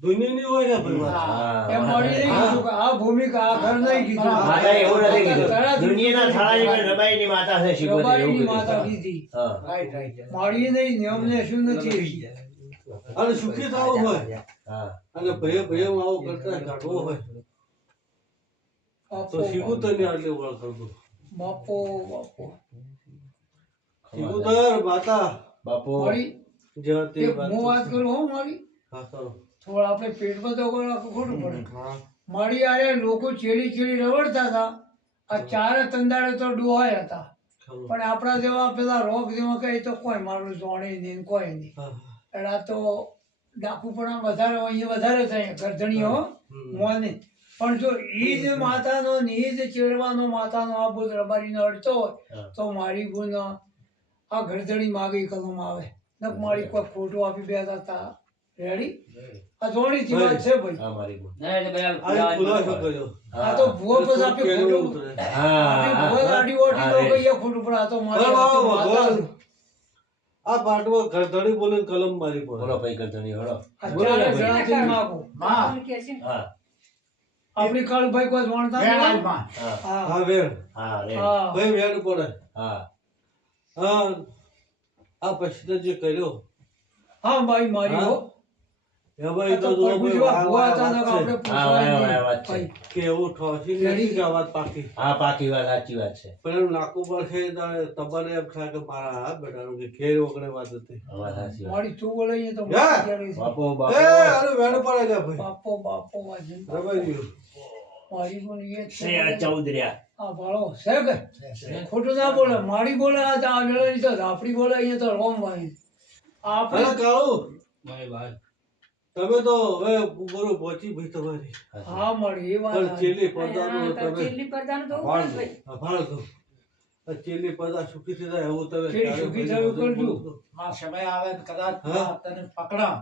દુનિયાની હોય ને ભાઈ વાત. હા. એમ મારી નહીં કીધું કે આ ભૂમિકા આ ઘર નહીં કીધું માતાએ એવું નથી કીધું તારા દુનિયાના થાળાની હોય રબાઈની માતા છે શિકોતેર એવું રબારીની કીધું માતા કીધી હા રાઈટ રાઈટ મારી નહીં ને અમને શું નથી અને સુખી થવું હોય હા અને ભય ભયમાં આવું કરતા કાઢવો હોય બાપો તો શિગુતરની આટલી ઓળખ કરતો બાપો બાપો શિગુતર માતા બાપુ મારી જ્યાં તે એક હું વાત કરું હો મારી હા કરો થોડા આપણે પેટમાં તો કોઈ રાખવું ખોટું પડે હા મારી આરે લોકો ચેડી ચેડી રવડતા હતા આ ચારે તંદાડે તો ડોહાય હતા ખરું. પણ આપણા જેવા પેલા રોગ જેવા કઈ તો કોઈ મારું જોણે નહીં ને કોઈ નહીં હા, એટલે આ તો ડાકુ પણ આમ વધારે હોય અહીંયા વધારે થાય ગરધણીઓ હમ. મોને પણ જો ઈ જ માતાનો ને ઈ જ ચેડવાનો માતાનો આ ભૂત રબારીનો અડતો હોય હા. તો મારી ભૂલ આ ગરધણી માગી કલમ આવે નક મારી કોઈ ખોટું આપી બેઠા હતા રેડી આ જોડીથી વાત છે ભાઈ હા મારી બોલ આ ખુલાસો કર્યો આ તો ભૂવો પછી આપી કેળું ખોટું ઉતરે. આપી ભૂવો આડી ઓટી તો કહીએ ખોટું પણ આ તો મારી બરાબર, હાથે માતા ભગવાન. આ પાટમાં ગરધડી બોલીને કલમ મારી પડે બોલો ભાઈ કરતણી હળો આ બોલો ને ચારે ભાઈ. જણાથી માગો ભગવાન કહે છે ને, હા આપણી કાળુભાઈ કોઈ જાણતા નહીં. વેળાજમાં હા હા હા વેણ હા રે હા ભાઈ વેણ પડે હા હા આ પછી જે કર્યો હા ભાઈ મારી હો એમાં આ તો જો પ્રભુ કોઈ જેવા વાહ ભૂવા વાહ હતા ને વાત કે છે. આપણે હા, પૂછવાય વાહ, વાહ, વાત છે. નહીં. કે એવું ઠોસી નથી કે આ વાત પાકી હા પાકી વાત સાચી વાત છે પણ એનું નાકું પર છે તમારે એમ થાય કે મારા હાથ બેટાનું કે ઘેર વગડે વાત હતી વાત સાચી વાત મારી તું બોલે અહીંયા તો હે? મારી ક્યારે છે? બાપુ એ બાપુ અરે વેણ પડે લે ભાઈ બાપો બાપો વાજે. રમાઈ ગયું મારી બોલે એ જ છે. છે આ ચૌદ રહ્યા આ ભાળો છે કે ખોટું ના બોલે મારી બોલે આ તો આ વેળાની તો આપણી બોલે અહીંયા તો રોમ વાળી આપણે અરે કાળુ ભાઈ ભાઈ તમે તો હવે બરોબર પહોંચી ભાઈ તમારી હા મારી એ વાત પણ સાચી. ચેલી પડદાનું હા, તો તમે ચેલી પડદાનું તો ઉભું જ ભાઈ. અભાળ દો આ ચેલી પડદા સુખી થઈ જાય એવું તમે ચેલી ક્યારે સુખી ભાઈ થયું કરજો. બોલો. માં સમય આવે ને કદાચ હા. તને પકડા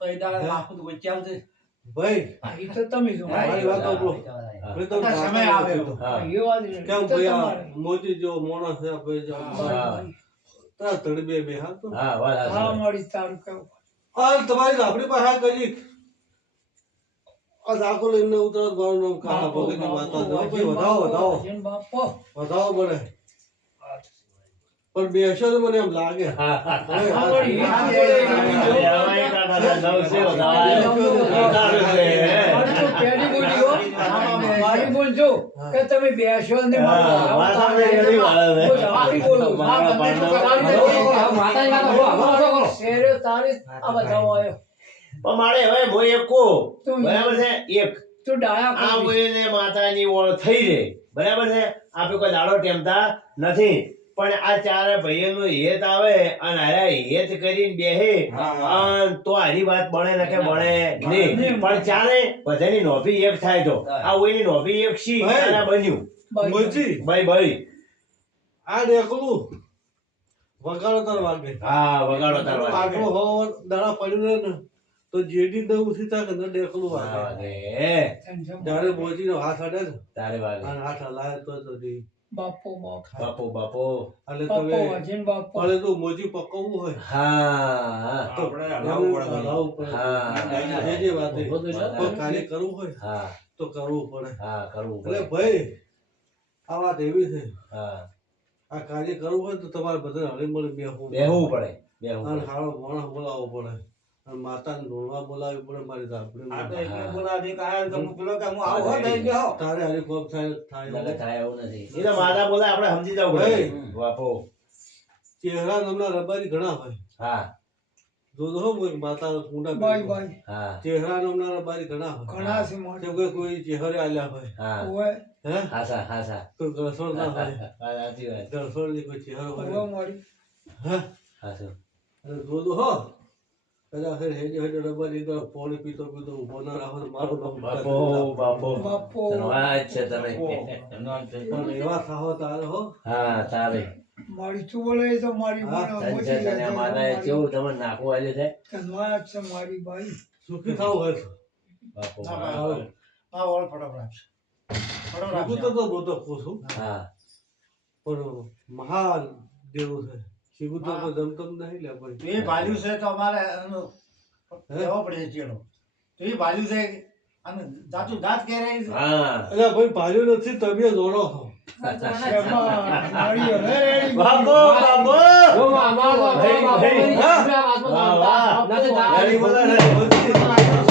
તો એ દાડે હા. નાખું તો વચ્ચે આવજે ભાઈ ઈ તો તમે જો મારી વાત સાંભળો. મેં તમને આ સમય બાપા આવે કીધું. હા એ વાત છે. કેમ ઈ તો ભાઈ આ તમારે. મોદી જેવો માણસ છે ભાઈ જો હા. તારા તળબે બે હાથ તો હા વાત હા સાચી. મોડી તારું કેવું આ તમારી આપણી પાસે આ કરી આ દાખલો લઈને ઉતરત મારું નામ કાકા ભગતની માતા છે. ભાઈ વધાવો વધાવો બાપો વધાવો પડે પણ બેસો તો મને એમ લાગે હવે હા, આ વળી. હવે કાકા નવસે વધારે. વધારે છે. મારી તો પહેલી બોલી હો. મારી બોલ જો કે તમે બેસો ને મારો હા, આવો માતા તારે ને એવી વાત છે. હું આપણી બોલું. મારા હા, બંને તો પાડના- કરવાની નથી. માતાજી વાત સાંભળો, હમણાં શું કરો? શેરે તારી આ બધામાં આવ્યો. પણ મારે હવે હું એક કહું. તું બરાબર છે એક તું ડાયા આ કરી. બોલીને માતાની ઓળ થઈ રે બરાબર છે આપણે કોઈ દાડો ટેમતા નથી પણ આ ચારે ભાઈઓનું હેત આવે અને હારા હેત કરીને બેહે અને તો આની વાત બને ને કે બને નહીં પણ ચાલે બધાની નોભી એક થાય તો આ ઓઈની નોભી એક શી ભાઈ. અને બન્યું મોજી ભાઈ ભાઈ આ ડેકલું વગાડો તાર વાગે હા વગાડો તાર વાત. આટલો હો દાડા પડ્યું રહે ને તો જેડી દઉં ઉઠી થાય કે ડેકલું વાગે વાગે. જ્યારે મોજીનો હાથ અડે ને તારે વાગે અને હાથ હલાવે તો જતી. બાપો બાપો બાપો બાપો એટલે બાપો તમે વાજીન બાપો પણ તો મોજી પકવવું હોય હા તો આપણે હલાવવું પડે. હલાવવું પડે. હા. જે જે વાત છે. ઉભો તો છે. કોઈ કાર્ય કરવું હોય હા તો કરવું પડે હા કરવું એટલે પડે. ભાઈ આ વાત એવી છે હા આ કાર્ય કરવું હોય તો તમારે બધા હળીમળી બેસવું બેહવું પડે બેહવું અને પડે. હારો માણસ બોલાવવો પડે અને માતાને ઢોળવા બોલાવવી પડે મારી આ તો ઝાપડી એટલે બોલાવી કે આ તમે પેલો કે હું આવું હો દઈ બેહો. તારે હારી કોમ થાય નકર થાય થાય એવું નથી. એ તો માતા બોલે આપણે સમજી જવું ભાઈ. પડે બાપો ચહેરા નામના રબારી ઘણા હોય હા જોજો હો કોઈ માતા ઊંડા બાય બેઠો. બાય હા ચહેરા નામના રબારી ઘણા હોય ઘણા છે મોટી જેમ કે કોઈ ચહેરે આલ્યા હોય હા ઓય હે હાસા હાસા. તો ઘરસોડ ના હોય વાત સાચી વાત. ઘરસોડની કોઈ ચહેરો હોય ઓય મોડી હે હાસું. અને જોજો હો કદાચ હેડે હેડે રબારી તો પાણી પીતો પીતો ઊભો ના રાખો તો મારું નામ બાપો બાપો બાપો ધન્યવાદ છે તમે. પણ એવા થાહો તારે હો હા તારે. મારી તું બોલે તો મારી હા, બોલે મોટી તને માતાએ કેવું તમને નાખવું આવ્યું છે ધન્યવાદ છે મારી બાઈ સુખી થાવ હોય બાપુ. આ ઓળ ફટાફટ. ફટાફટ. શીખું તો બોતો પૂછું હા પણ મહાન દેવું છે શીખું તો કોઈ જમતમ નહીં લે ભાઈ એ ભાલ્યું છે તો અમારે એનું લેવો પડે ચેડો. તો એ ભાલ્યું છે અને જાતું દાંત કે રહી છે. હા એટલે ભાઈ ભાલ્યું નથી તમે જોડો છો એમાં મારી હવે રેડી બાપો બાપો જો અમારો તો ભાઈ, બાપો ભાઈ. બની હા. ગયા, વાતમાં વાહ, વાહ. નથી તારા. રેડી બોલે રે.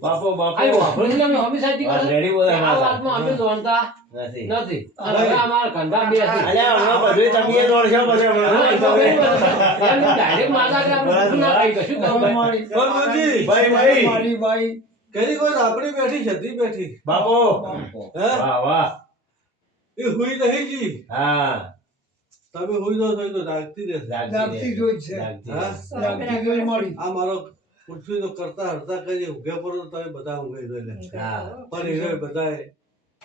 બાપો બાપો આ વાપરો છે અમે હંમેશા જી વાત કરે. રેડી બોલે આ માતા. વાતમાં અમે જોનતા નથી નથી. અને હવે અમારા ધંધા બે છે. અલ્યા હમણાં બધું તમે દોડશો પછી હમણાં તમે. એમને direct માતા કે આપણે દુઃખ ના થાય, કશું કામ નહીં. મારી પરમજી ભાઈ ભાઈ મારી બાઈ કેરી કોઈ આપણી બેઠી છતી બેઠી બાપો બાપો હે વાહ વાહ એ હુઈ નહીં જી હા તમે હુઈ જાઓ છો એ તો જાગતી રહેશે જાગતી જોઈ છે જાગતી હા? રહે. જાગતી જોઈ મારી આ મારો પૃથ્વી તો કરતા હરતા કરીએ ઊંઘે પડો તો તમે બધા ઊંઘી ગયેલા હા પણ એ બધાએ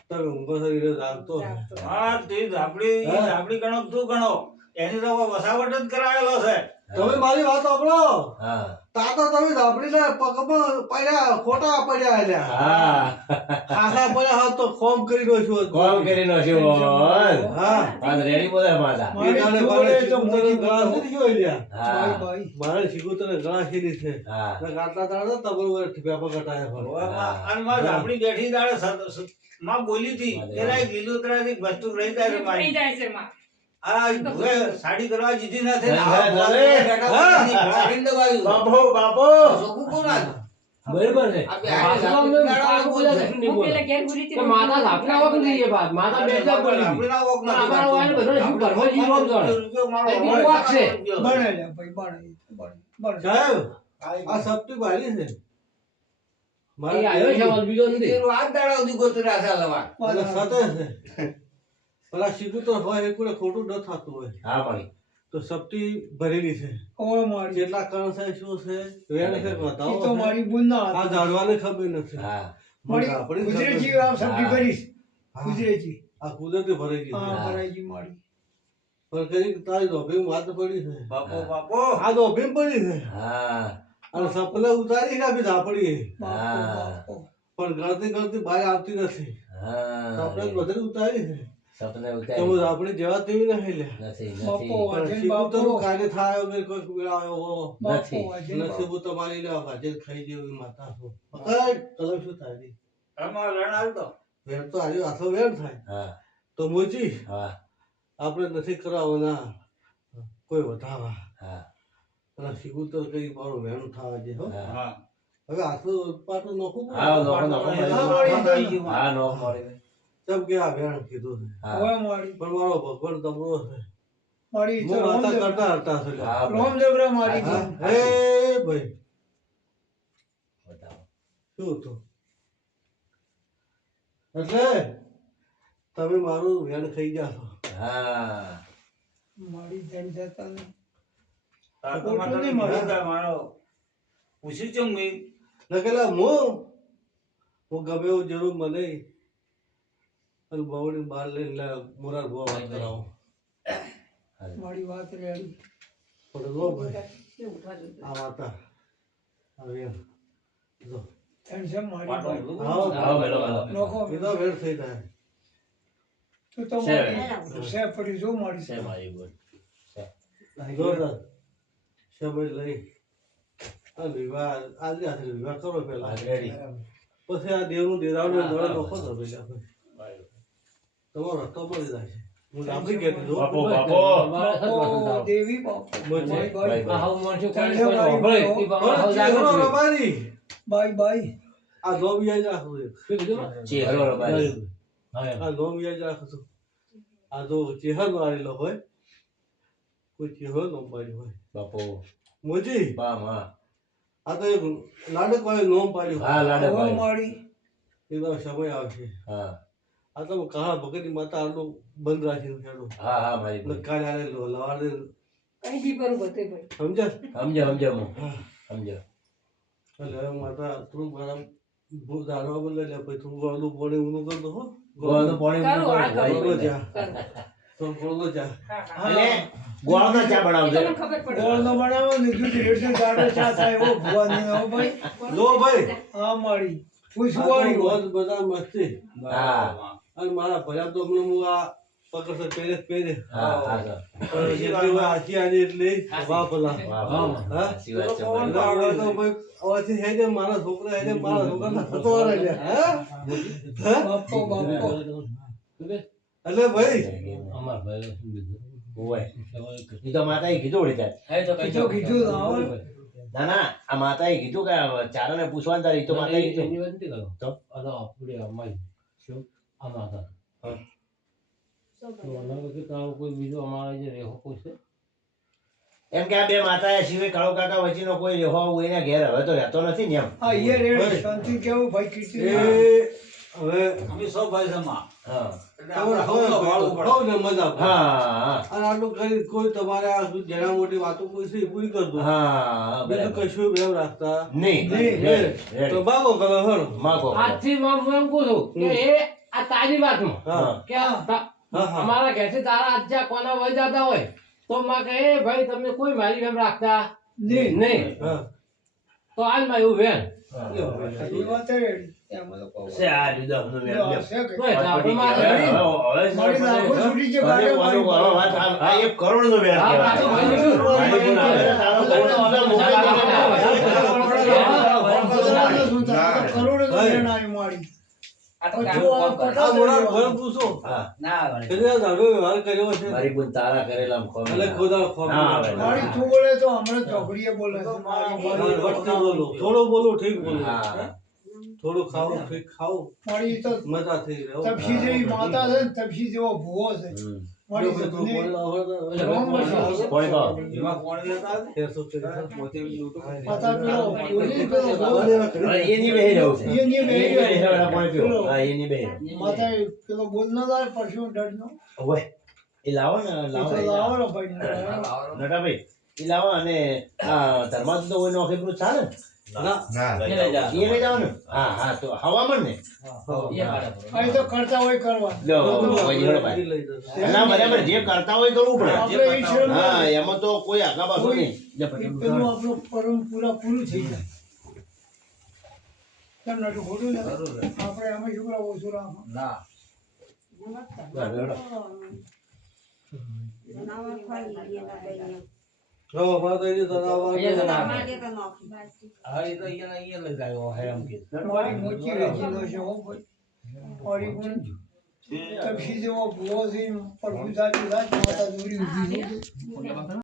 તમે ઊંઘો છો એ જાગતો હોય. હા તે ઝાપડી હા. ઝાપડી ગણો કે તું ગણો એની તો વસાવટ જ કરાયેલો છે. તમે મારી વાત સાંભળો હા તાતા તમે ઝાપડીને પગમાં પડ્યા ખોટા પડ્યા આલ્યા હા ખાસા પડ્યા હોત તો ખોમ કરી દો છું કોમ કરી નો છો હા વાત રેડી બોલે માતા એ મારી દાડે જોડે મારે તો મોટી ગળા બોલો. નથી જોઈ લ્યા બાઈ હા બાઈ મારે શીખુતરે ગળા શીરી છે હા આટલા દાડે તમારું પેપર કટાયા પર હવે અને માં ઝાપડી બેઠી દાડે માં બોલી હતી કે રે લીલોતરાથી વસ્તુ રહી જાય છે મારી. થઈ જાય છે માં આ ભૂએ સાડી કરવા જીધી ના થઈ ને હા, આવા ચાલે. બેઠા બેઠા ગાડીને દબાવ્યું. બાપો બાપો ચોખ્ખું કોણ આ? બરોબર છે આ બે વાતમાં અમે પાકું બોલ્યા કશું નહીં હું બોલે. પેલા ઘેર ભૂલી હતી કે માતા ઝાપડા વખત નહીં એ વાત. માતા બે હજાર બોલી હતી. આપણી ના વોક નથી અમારા વાળાને બધાને શું કરવા જીવ આમ જોડે. રૂપિયો મારો એ હોય. વાક છે. બને લે ભાઈ બને બને સાહેબ આ સપ્તી ભારી છે એ આવ્યો છે વાલ બીજો નથી. તેરું હાથ દાડા સુધી ગોતું રહ્યા છે લવા. અને સાથે છે પેલા શીખુતર હોય એ કોઈ ખોટું ન થતું હોય હા મળી તો સપ્તી ભરેલી છે ઓ મારી કેટલા કણ છે શું છે વેણ છે ઈ તો બતાવો છે. મારી બુના આ ઝાડવાને ખબર નથી હા મારી આપણી ગુજરાતી ખબર. આમ સમજી હા. કરીશ હા. ગુજરાતી આ કુદરતી ભરેલી હા છે ભરાઈજી મારી પણ કઈ તારી ધોબી વાત પડી છે બાપો બાપો આ ધોબી પડી છે હા અને સપના ઉતારી કાપી ઝાપડી બાપો પણ ગળતી ગળતી બહાર આવતી નથી હા સપને બધે ઉતારી છે સપને તો ઉતારી ઝાપડી જેવા તેવી નહીં લે નથી બાપો નથી પણ અજય શીખુતરનું બાપો કાર્ય થાય વગર કોઈ મેળાયો હો બાપો નથી. અજય નસીબો તમારી ને ભાજે ખાઈ જેવી માતા છો પકડ તને શું થાય રી? આમાં વેણ આવતો વેણ તો આજે આથો વેણ થાય હા તો મોજી હા આપણે નથી કરાવવાના કોઈ વધાવા હા અને શીખુતર કઈ મારું વેણ થવા દે હો હા હા હવે આટલું પાટું નોખું હા નોખો નોખો હા નોખો મળી કેમ કે આ વેણ કીધું છે હા ઓય મારી પણ મારો ભગવાન તમરો છે મારી હું વાતા કરતા હતા છે હા રોમ જબરા મારી હા? ગઈ. હે ભાઈ બતાવો શું હતું એટલે તમે મારું વેણ ખાઈ ગયા છો હા મારી જણ જતા નહીં. તાર તો ખોટું મને નહીં મળે. કીધું કે મારો પૂછી ચમ ગઈ લખેલા હું ગમે એવું જરૂર મને અને બવડી બહાર લઈને મોરાર ભુવા વાત કરાવો મારી વાત રેડી પણ લો ભાઈ આ વાતા આ વેણ જો જણ છે મારી પાટો ભાઈ. લીધું? આવો આવો મેલો મેલો નોખો કીધા વેણ થઈ જાય તું તો છે. મારી છે પડી જો મારી છે મારી બોલ જોરદાર સમય લઈ આ વિવાહ આજે આજે વિવાહ કરો પેલા રેડી પછી આ દેવનું દેરાવનું જોડે નોખો તો પેલા તમારો રસ્તો મળી જાય છે હું આપણી કહેતી છું બાપો બાપો બાપો દેવી બાપો બોલ છે. બાઈ આ હાવ મોણસો કોઈ ચાલો, કોઈ ભાઈ. હોભળે, ઈ બાબા હાવ પણ જાગૃત ચહેરો હોય. રબારી બાઈ બાઈ આ લોબિયા જ રાખું છું શું કીધું? ચહેરો રબારી. હા એમ. આ લોબિયા જ રાખું છું આ જો ચહેરો મારેલો હોય કોઈ ચહેરો ન પાડ્યો હોય બાપો મોજી બા માં આ તો એક નાટક વાળું નોમ પાડ્યું હા હવે લાડકભાઈ મારી એનો સમય આવશે હા આ તો કહા ભગતની માતા આટલું બંધ રાખીને ખેડું હા હા મારી બોલ કાલે આને લવાડે કઈ બી કરું બધે ભાઈ સમજ્યા સમજો સમજો હું સમજો એટલે હવે માતા થોડુંક મારા ભૂલ ધારવા બદલે લે પછી થોડું ગળનું પોણી ઊનું કરતો હો ગોળનું પાણી કરું આ ભાઈ, કરું ભાઈ. કરું. થોડું ગળનો ચા હા, એટલે ગોળનો ચા હા. એ બનાવજો તો મને ખબર પડે. ગોળનો બનાવો ને દૂધ રેડશે જાડો ચા થાય એવો ભુવાની હો ભાઈ લો ભાઈ હા મારી આ તો પૂછવાળી હોય રોજ બધા મસ્તી હા અને મારા ભર્યા તો હમણાં હું આ પકડશે પહેરે હા હા સર. પણ જેટલી હોય આખી આની એટલી વાહ ભલા વાહ હા. વાહ. હા? સાચી વાત છે એટલે મારી. હવે તો ભાઈ હવેથી હેડે મારા છોકરા હેડે મારા છોકરાના થતો રહે છે હા? હા? બાપો બાપો એટલે ભાઈ અમાર ભાઈ શું કીધું? ઓય. ઈ તો માતાએ કીધું વળી ત્યાં. કીધું કીધું લાવો ને. ના ના આ માતાએ કીધું કે ચારાને પૂછવાનું તારે ઈ તો માતાએ કીધું એની વાત નથી કરો. તો? આ તો આપણી અમારી. શું? આમાં હતા. હા. તો અલગ કે તારું કોઈ બીજો અમારા જે રેહો કોઈ છે? એમ કે આ બે માતા સિવાય કાળો કાકા વચ્ચેનો કોઈ રહેવો હોય એના ઘેર હવે તો રહેતો નથી ને એમ હા એ રેડી શાંતિ કેવું ભાઈ કીધી એ હવે અમે સૌ ભાઈ છે માં. હા એટલે આપણે સૌનો વાળું પડે. સૌને મજા પડે. હા અને આટલું કરી કોઈ તમારે આ જેના મોટી વાતો કોઈ છે એ પૂરી કરતો હા બીજું બરાબર કશું બેવ રાખતા નહીં નહીં. રેડી, તો રેડી. ભાગો કરો હળો માગો આજથી હું એમ કહું છું કે એ આ તારી વાતમાં હા કે આ તા- હા, હા. અમારા ઘરથી તારા આજ્યા કોના વહી જતા હોય તો માં કહે "એ ભાઈ તમે કોઈ મારી એમ રાખતા નહીં નહીં હા તો આજમાં એવું વેન એ વાત રેડી એમ તો કહું છે આ જુદા હમનું વેણ લ્યો. હશે કે તો એટલે આપણે માં હવે- ઘરે- હવે- હવે મારી નાખો છૂટી છે ભલે ગાડે કોનું મારી કરો વાત, આ 1 કરોડનું વેણ હા, કહેવાય. પાછું ભાઈ લીધું. ભાઈ બોલ આવે. તારો કોણ હવે મોબાઈલ કરોડો લેણ આવી મારી આ તો હજુ કામ આ કોણ કરે? પટાસ આ મોરા ઘર પૂછો હા ના વળે. એટલે આ ધારો વ્યવહાર કર્યો છે મારી બોન તારા કરેલા આમ ખોમી એટલે ના. ખોદા ખોમી ના આવે. મારી તું બોલે તો હમણાં ચોકડીએ બોલે છે મારી હા, વટથી બોલો થોડું બોલું ઠીક બોલું હા થોડું ખાવું ઠીક ખાવું મારી તો મજા થઈ રહે હો. તપસી જેવી માતા છે ને તપસી જેવો ભૂવો છે હમ. મારી જો ભાઈ તું જગની બોલવા આવડે તો રોમ બોલવા આવડે? કોણ કહો? એમાં કોણ લેતા આવે? 1300 માતા પેલો બોલી પેલો હવે એની બેહી રહ્યું છે. એની બેહી રહ્યું. એની બેહી રહ્યું, પાણી પીવો. હા, એની બેહી રહ્યું. માતા પેલો બોલ ન લાય પરસ્યું ડરનો ઓવે, એ લાવો ને એ લાવો તો એ લાવો લાવો. ને ભાઈ આવરો. નટાભાઈ એ લાવો અને આ ધર્માદુ તો કોઈ નોખી પેલું ચાલે ને? એ લઈ જા એ લઈ જાઓ ને હા હા તો હવામાન ને એ કાઢે અહીં તો કરતા હોય કરવા લો ભાઈ ભાઈ લઈ જશે ના બરાબર જે કરતા હોય કરવું પડે આપણે ઈશ્વર હા એમાં તો કોઈ આગા પાછું નહીં પેલું આપણું પરમ પૂરું થઈ જાય કેમ નતું ખોટું ને આપણે આમાં છોકરા ઓછું રાખો ના જો માતાજી તરાવા એ જણા હા એ તો અહીંયા લઈ જાય હે એમ કે મારી મોચી રેચીનો છે હો ભાઈ મારી પણ તપસી જેવો ભૂવો છે પણ ગુજરાતી રાત માતા દોરી ઊભી છે